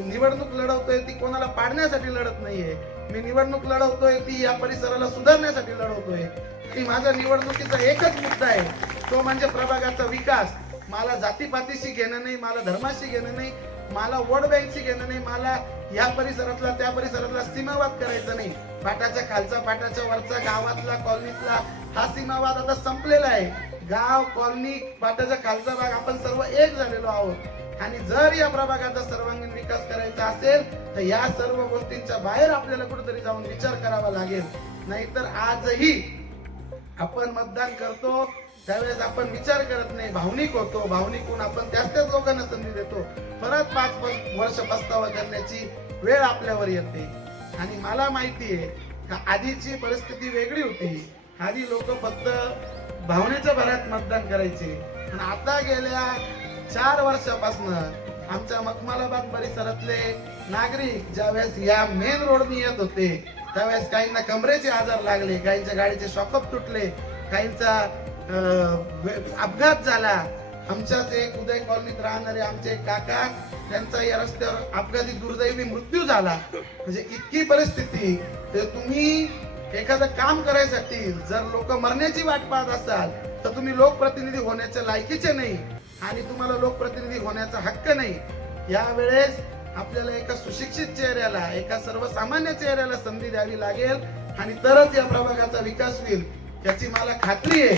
निवडणूक लढवतोय ती कोणाला पाडण्यासाठी लढत नाहीये. मी निवडणूक लढवतोय ती या परिसराला सुधारण्यासाठी लढवतोय. की माझा निवडणुकीचा एकच मुद्दा आहे, तो म्हणजे प्रभागाचा विकास. मला जातीपातीशी घेणं नाही, मला धर्माशी घेणं नाही, मला वोट बँकशी घेणं नाही, मला या परिसरातला त्या परिसरातला सीमावाद करायचा नाही. पाटाच्या खालचा, पाटाच्या वरचा, गावातला, कॉलनीतला हा सीमावाद आता संपलेला आहे. गाव, कॉलनी, पाटाच्या खालचा भाग आपण सर्व एक झालेलो आहोत. आणि जर या प्रभागाचा सर्वांगीण विकास करायचा असेल तर या सर्व गोष्टींच्या बाहेर आपल्याला कुठेतरी जाऊन विचार करावा लागेल. नाहीतर आजही आपण मतदान करतो त्यावेळेस आपण विचार करत नाही, भावनिक होतो. भावनिक होऊन आपण त्याच लोकांना संधी देतो. परत 5 वर्ष पस्तावा करण्याची वेळ आपल्यावर येते. आणि मला माहिती आहे का आधीची परिस्थिती वेगळी होती. आधी लोक फक्त भावनेच्या भरात मतदान करायचे. आणि आता गेल्या 4 वर्षापासून आमच्या मखमालाबाद परिसरातले नागरिक ज्यावेळेस या मेन रोडनी येत होते त्यावेळेस काहींना कमरेचे आजार लागले, काहींच्या गाडीचे शॉकअप तुटले, काहींचा अपघात झाला. आमच्याच एक उदय कॉलनीत राहणारे आमचे एक काका, त्यांचा या रस्त्यावर अपघाती दुर्दैवी मृत्यू झाला. म्हणजे इतकी परिस्थिती. तर तुम्ही एखादं काम करायसाठी जर लोक मरण्याची वाट पाहत असाल तर तुम्ही लोकप्रतिनिधी होण्याच्या लायकीचे नाही आणि तुम्हाला लोकप्रतिनिधी होण्याचा हक्क नाही. यावेळेस आपल्याला एका सुशिक्षित चेहऱ्याला, एका सर्वसामान्य चेहऱ्याला संधी द्यावी लागेल आणि तरच या प्रभागाचा विकास होईल याची मला खात्री आहे.